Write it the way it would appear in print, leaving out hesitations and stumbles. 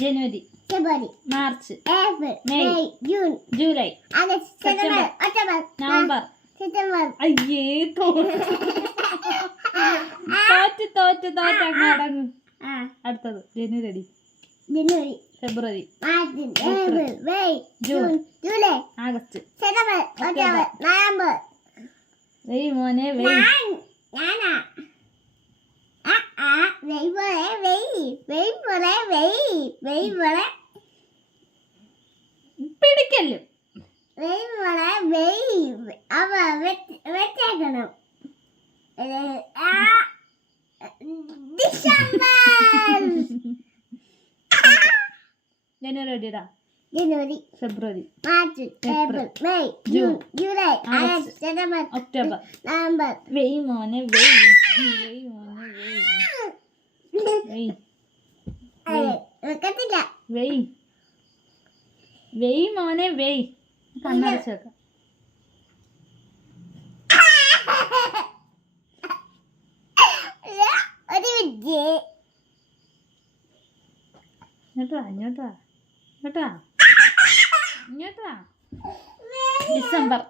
ജനുവരി, ഫെബ്രുവരി, March, April, May, May, June, July, August, September, September, October, November. September. അയ്യേ തോറ്റ് അങ്ങ് അടങ്ങ്. അടുത്തത് ജനുവരി, ജനുവരി, ഫെബ്രുവരി, March, April, May, June, July, August, September, October, November. വെയ് മോനെ വെയ്. ഞാനാ വെയ് പോലെ വെയ്, വെയ് പോലെ വെയ്, വെയ് പോലെ പിടിക്കല്ലും. വെയ് പോലെ വെയ്. അവ വെച്ചേക്കണം. ഡിസംബർ. ജനുവരി, ജനുവരി, ഫെബ്രുവരി, March, April, May, June, July, August, September, October. November. വെയ് മോനെ വെയ്, വെയ് മോനെ വെയ്, വെയ് വെക്കത്തില്ല. വെയ്, വെയ് മോനെ വെയ്. കണ്ണടച്ച് വെക്കാം. ഒരു മിനിറ്റ്. ഇങ്ങോട്ട് വാ. ഡിസംബർ.